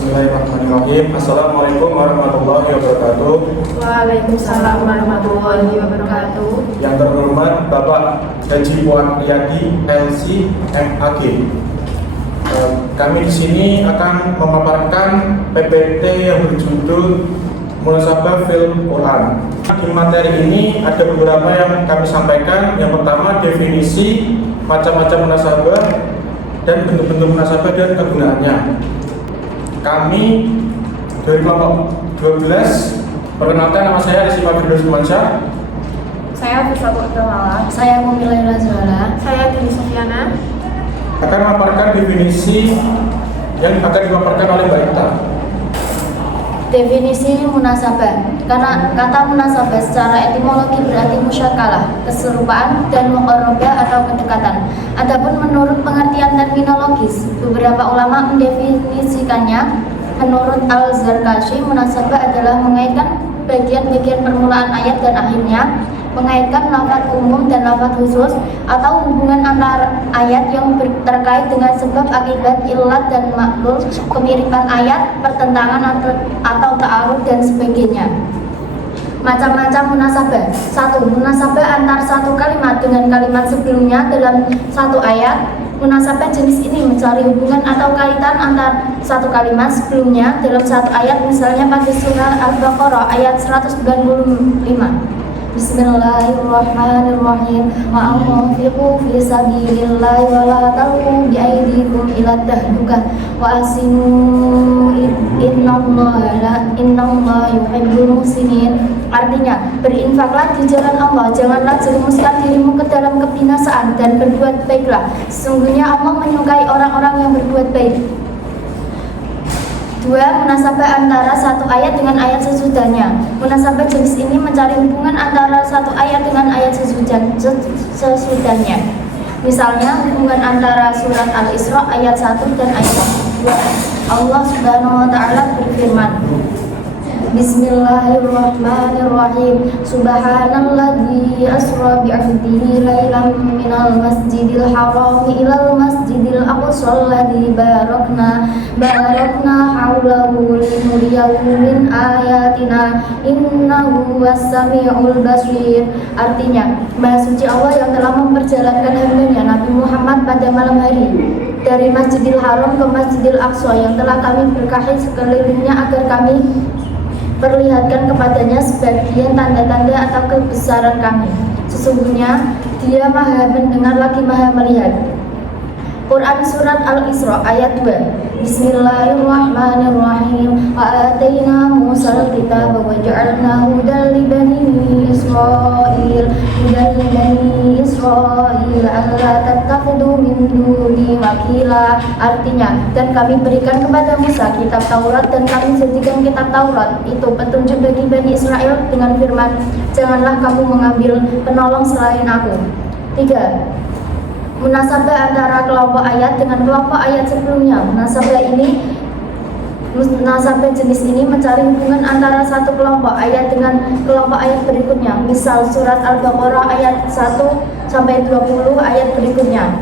Bismillahirrahmanirrahim. Assalamualaikum warahmatullahi wabarakatuh. Waalaikumsalam warahmatullahi wabarakatuh. Yang terhormat Bapak Haji Puan Riyadi LC MAG. Kami di sini akan memaparkan PPT yang berjudul Munasabah fil Quran. Di materi ini ada beberapa yang kami sampaikan. Yang pertama, definisi macam-macam munasabah dan bentuk-bentuk munasabah dan kegunaannya. Kami dari kelompok 12, perkenalkan, nama saya Resifa Firdaus Mansyah. Saya Fusabur Kamala. Saya Mumilai Razala. Saya Dini Sofiana. Akan memaparkan definisi yang akan dipaparkan oleh Mbak Ita. Definisi munasabah. Karena kata munasabah secara etimologi berarti musyakalah, keserupaan dan muqarrabah atau kedekatan. Adapun menurut pengertian terminologis, beberapa ulama mendefinisikannya. Menurut Al-Zarkashi, munasabah adalah mengaitkan bagian-bagian permulaan ayat dan akhirnya, mengaitkan lafaz umum dan lafaz khusus, atau hubungan antara ayat yang terkait dengan sebab, akibat, ilat dan maklul, kemiripan ayat, pertentangan atau ta'aruf dan sebagainya. Macam-macam munasabah. 1. Munasabah antar satu kalimat dengan kalimat sebelumnya dalam satu ayat. Munasabah jenis ini mencari hubungan atau kaitan antar satu kalimat sebelumnya dalam satu ayat, misalnya pada surah Al-Baqarah ayat 195. Bismillahirrahmanirrahim. Wa anfiqu fi sabilillahi wa la talqu bi aydikum ila tahlukah wa asinu innallaha yuhibbul muhsinin. Artinya, berinfaklah di jalan Allah, janganlah jerumuskan dirimu ke dalam kebinasaan, dan berbuat baiklah. Sesungguhnya Allah menyukai orang-orang yang berbuat baik. 2. Munasabah antara satu ayat dengan ayat sesudahnya. Munasabah jenis ini mencari hubungan antara satu ayat dengan ayat sesudahnya. Misalnya, hubungan antara surat Al-Isra ayat 1 dan ayat 2. Allah Subhanahu wa Ta'ala berfirman, Bismillahirrahmanirrahim. Subhanalladzi asra bi'abdihi lailan minal masjidil haram ilal masjidil aqsa alladzi barakna haulahu linuriyahu min ayatina innahu was-sami'ul basir. Artinya, Maha Suci Allah yang telah memperjalankan hambanya Nabi Muhammad pada malam hari dari Masjidil Haram ke Masjidil Aqsa yang telah kami berkahi sekelilingnya agar kami perlihatkan kepadanya sebagian tanda-tanda atau kebesaran kami. Sesungguhnya Dia Maha mendengar lagi Maha melihat. Quran Surat Al-Isra ayat 2. Bismillahirrahmanirrahim. Wa atayna Musal kitaba wa ja'alnahu hudan li bani Israil alla tattakhidhu min duni wakila. Artinya, dan kami berikan kepada Musa kitab Taurat dan kami jadikan kitab Taurat itu petunjuk bagi Bani Israel dengan firman, janganlah kamu mengambil penolong selain aku. 3. Munasabah antara kelompok ayat dengan kelompok ayat sebelumnya. Munasabah jenis ini mencari hubungan antara satu kelompok ayat dengan kelompok ayat berikutnya. Misal surat Al-Baqarah ayat 1-20 ayat berikutnya.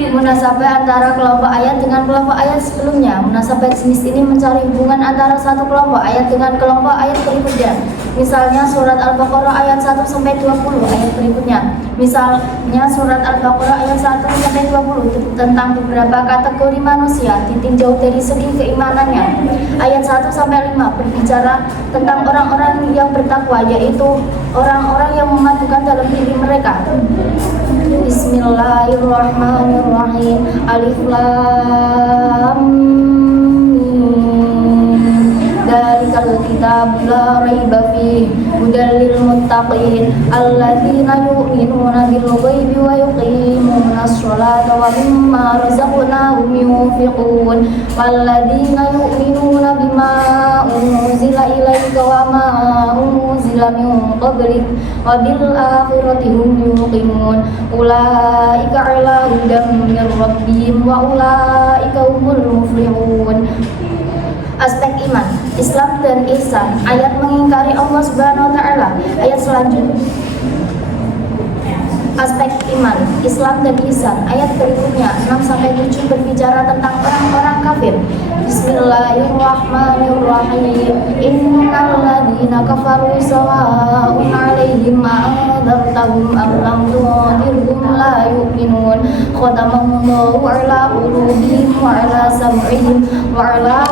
Munasabah antara kelompok ayat dengan kelompok ayat sebelumnya. Munasabah jenis ini mencari hubungan antara satu kelompok ayat dengan kelompok ayat berikutnya. Misalnya surat Al-Baqarah ayat 1-20 ayat berikutnya. Misalnya surat Al-Baqarah ayat 1-20 tentang beberapa kategori manusia ditinjau dari segi keimanannya. Ayat 1-5 berbicara tentang orang-orang yang bertakwa, yaitu orang-orang yang memadukan dalam diri mereka. Bismillahirrahmanirrahim. Alif Lam Mim. Dzalikal kitabu la raiba fihi hudal lil muttaqin alladzina yu'minuna bil ghaibi wa yuqimunas sholata wa mimma razaqnahum yunfiqun walladzina yu'minuna bima unzila ilaika wa ma unzila min qablik wa bil akhirati hum yuqinun ulaika ala hudan min rabbihim wa ulaika humul muflihun. Aspek iman, Islam dan ihsan. Ayat mengingkari Allah Subhanahu wa Ta'ala. Ayat selanjutnya. aspek iman, Islam dan ihsan. Ayat berikutnya 6-7 berbicara tentang orang-orang kafir. Bismillahirrahmanirrahim. Innal ladzina kafaru sawa'un 'alaihim a'anzartahum am lam tunzirhum la yu'minun. Khatamallahu 'ala qulubihim wa 'ala sam'ihim wa 'ala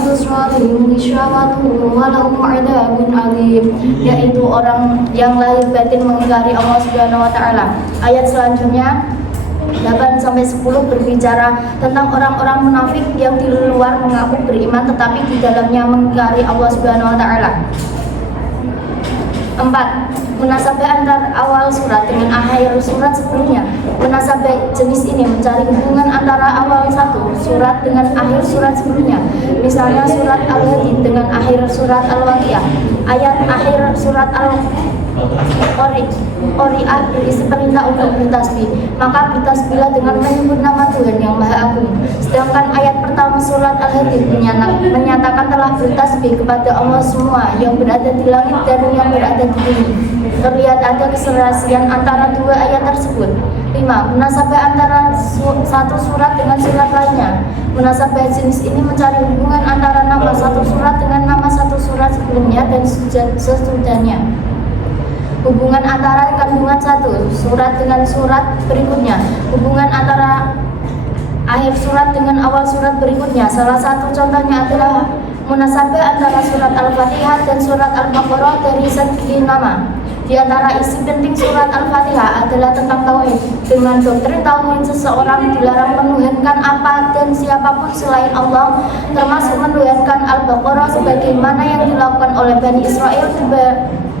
absarihim ghishawatun wa lahum 'adzabun 'adzim. Yaitu orang yang lahir batin mengingkari Allah Subhanahu wa taala. Ayat selanjutnya 8-10 berbicara tentang orang-orang munafik yang di luar mengaku beriman tetapi di dalamnya mengingkari Allah Subhanahu wa taala. 4. Munasabah antara awal surat dengan akhir surat sebelumnya. Munasabah jenis ini mencari hubungan antara awal satu surat dengan akhir surat sebelumnya. Misalnya surat Al-Hadid dengan akhir surat Al-Waqiah. Ayat akhir surat Al-Qari'ah berisi perintah untuk bertasbih. Maka bertasbihlah dengan menyebut nama Tuhan yang Maha Agung. Sedangkan ayat pertama surat Al-Hadid menyatakan telah bertasbih kepada Allah semua yang berada di langit dan yang berada di bumi. Terlihat ada keserasian antara dua ayat tersebut. 5. Munasabah antara satu surat dengan surat lainnya. Munasabah jenis ini mencari hubungan antara nama satu surat dengan nama satu surat sebelumnya dan sesudahnya. Hubungan antara kandungan satu surat dengan surat berikutnya. Hubungan antara akhir surat dengan awal surat berikutnya. Salah satu contohnya adalah munasabah antara surat Al-Fatihah dan surat Al-Baqarah dari segi nama. Di antara isi penting surat Al-Fatihah adalah tentang tauhid. Dengan doktrin tauhid, seseorang dilarang menuhankan apa dan siapapun selain Allah, termasuk menuhankan Al-Baqarah sebagaimana yang dilakukan oleh Bani Israel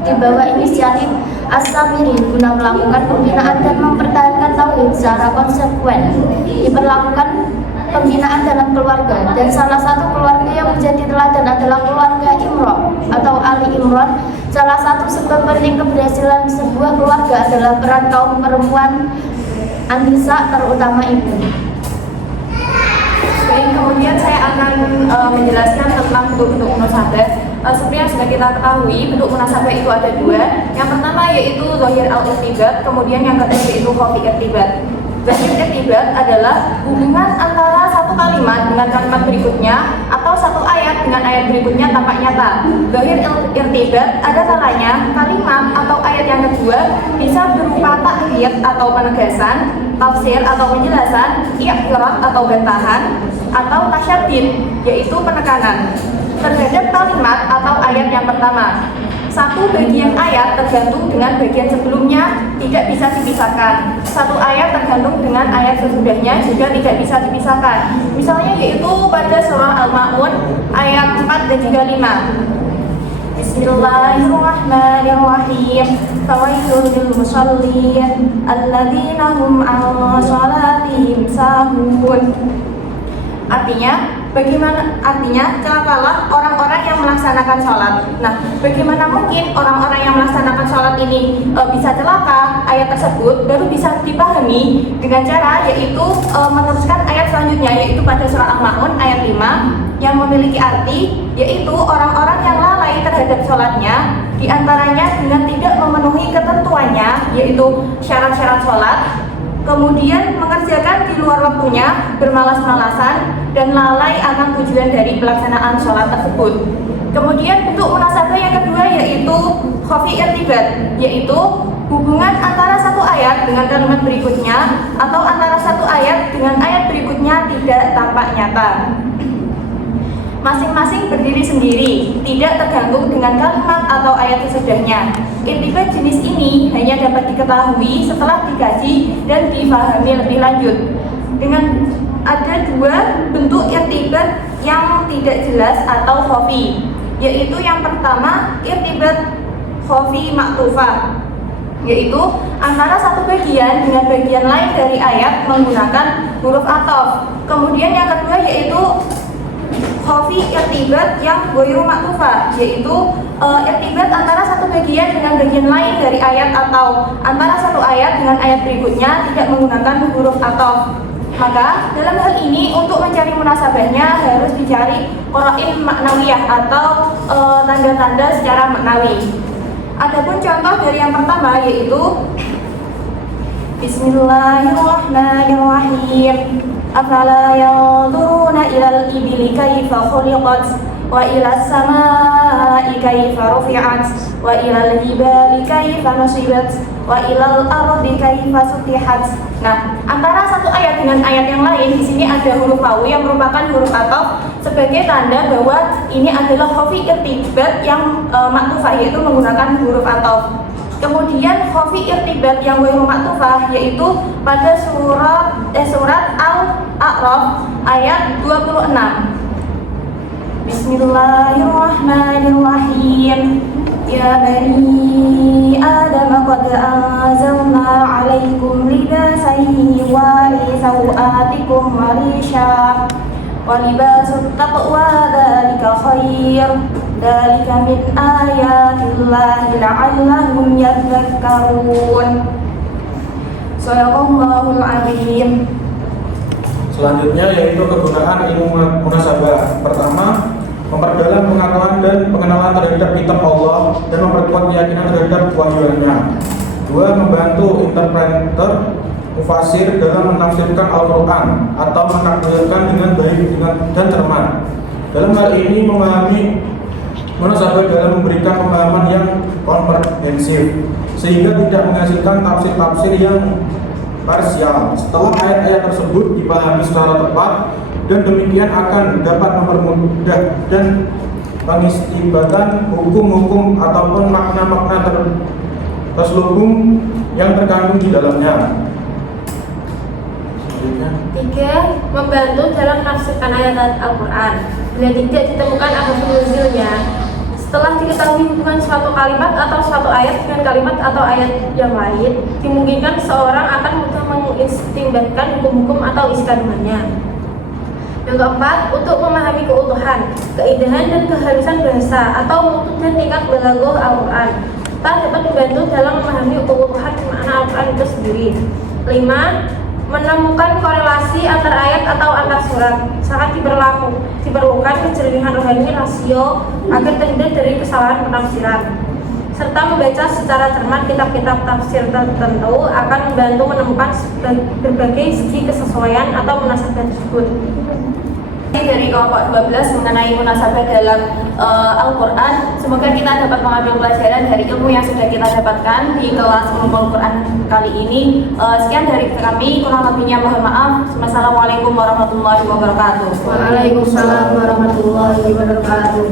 di bawah inisiatif As-Samiri guna melakukan pembinaan dan mempertahankan tauhid secara konsekuen. Diperlakukan pembinaan dalam keluarga, dan salah satu keluarga yang menjadi teladan adalah keluarga Imran atau Ali Imran. Salah satu sebab penting keberhasilan sebuah keluarga adalah peran kaum perempuan An-Nisa, terutama ibu. Baik, kemudian saya akan menjelaskan tentang bentuk-bentuk munasabah. Seperti yang sudah kita ketahui, bentuk munasabah itu ada dua. Yang pertama yaitu zahir al-irtibat, kemudian yang kedua yaitu khafi irtibat. Zahir irtibat adalah hubungan antara satu kalimat dengan kalimat berikutnya atau satu ayat dengan ayat berikutnya tampak nyata. Zahir irtibat ada kalanya kalimat atau ayat yang kedua bisa berupa takyid atau penegasan, tafsir atau penjelasan, i'rab atau bantahan, atau tasyaddid yaitu penekanan terhadap kalimat atau ayat yang pertama. Satu bagian ayat tergantung dengan bagian sebelumnya, tidak bisa dipisahkan. Satu ayat tergantung dengan ayat sesudahnya juga tidak bisa dipisahkan. Misalnya yaitu pada surah Al-Ma'un ayat 4 dan juga 5. Bismillahirrahmanirrahim. Fawailul lil musallin alladzina hum 'an shalatihim sahun. Artinya celakalah orang-orang yang melaksanakan sholat. Nah, bagaimana mungkin orang-orang yang melaksanakan sholat ini bisa celaka? Ayat tersebut baru bisa dipahami dengan cara yaitu meneruskan ayat selanjutnya, yaitu pada surah Al-Ma'un ayat 5 yang memiliki arti yaitu orang-orang yang lalai terhadap sholatnya, diantaranya dengan tidak memenuhi ketentuannya yaitu syarat-syarat sholat, kemudian mengerjakan di luar waktunya, bermalas-malasan, dan lalai akan tujuan dari pelaksanaan sholat tersebut. Kemudian bentuk munasabah yang kedua yaitu khafi irtibat, yaitu hubungan antara satu ayat dengan kalimat berikutnya atau antara satu ayat dengan ayat berikutnya tidak tampak nyata. Masing-masing berdiri sendiri, tidak tergantung dengan kalimat atau ayat sesudahnya. Irtibat jenis ini hanya dapat diketahui setelah dikaji dan dipahami lebih lanjut. Dengan ada dua bentuk irtibat yang tidak jelas atau khafi, yaitu yang pertama irtibat khafi maktufah, yaitu antara satu bagian dengan bagian lain dari ayat menggunakan huruf ataf. Kemudian yang kedua yaitu khafi irtibat yang ghairu maktufah, yaitu irtibat antara satu bagian dengan bagian lain dari ayat atau antara satu ayat dengan ayat berikutnya tidak menggunakan huruf ataf. Maka dalam hal ini untuk mencari munasabahnya harus dicari qara'in maknawiyah atau tanda-tanda secara maknawi. Adapun contoh dari yang pertama yaitu Bismillahirrahmanirrahim. Afala yanzuruna ilal ibili kaifa khuliqat wa ilas samai kaifa rufi'at wa ilal jibali kaifa nusibat wa ilal ardi kaifa sutihat. Nah, antara satu ayat dengan ayat yang lain di sini ada huruf wawu yang merupakan huruf ataf sebagai tanda bahwa ini adalah khofi irtibat yang maktufah, yaitu menggunakan huruf ataf. Kemudian khofi irtibat yang ghairu maktufah yaitu pada surat Al-A'raf ayat 26. Bismillahirrahmanirrahim. Ya bani Adam qad anzalna 'alaikum libasan yuwari sawatikum wa risha wa libasut taqwa dzalika khair. Dzalika min ayatillahi la'allahum yadhakkarun. Shadaqallahul 'azim. Selanjutnya yaitu kegunaan ilmu munasabah. Pertama, memperdalam pengetahuan dan pengenalan terhadap kitab Allah dan memperkuat keyakinan terhadap wahyuannya. Dua, membantu interpreter mufasir dalam menafsirkan Al-Quran atau menakdirkan dengan baik dan cermat. Dalam hal ini memahami munasabah dalam memberikan pemahaman yang komprehensif sehingga tidak menghasilkan tafsir-tafsir yang parsial. Setelah ayat-ayat tersebut dipahami secara tepat dan demikian akan dapat mempermudah dan mengistimbangkan hukum-hukum ataupun makna-makna terselubung yang terkandung di dalamnya. Tiga, membantu dalam menafsirkan ayat Al-Quran bila tidak ditemukan asal nuzulnya. Setelah diketahui hubungan suatu kalimat atau suatu ayat dengan kalimat atau ayat yang lain, dimungkinkan seorang akan mudah mengistinbatkan hukum-hukum atau isi kandungannya. Yang keempat, untuk memahami keutuhan, keindahan dan kehalusan bahasa atau mutu dan tingkat balaghah Al-Quran, kita dapat membantu dalam memahami keutuhan makna Al-Quran itu sendiri. 5. Menemukan korelasi antar ayat atau antar surat. Sangat diperlukan kejernihan rohani rasio agar terhindar dari kesalahan penafsiran. Serta membaca secara cermat kitab-kitab tafsir tertentu akan membantu menemukan berbagai segi kesesuaian atau munasabah tersebut. Dari kelompok 12 mengenai munasabah dalam Al-Quran, semoga kita dapat mengambil pelajaran dari ilmu yang sudah kita dapatkan di kelas Ulumul Quran kali ini. Sekian dari kami, kurang lebihnya mohon maaf. Wassalamualaikum warahmatullahi wabarakatuh. Waalaikumsalam warahmatullahi wabarakatuh.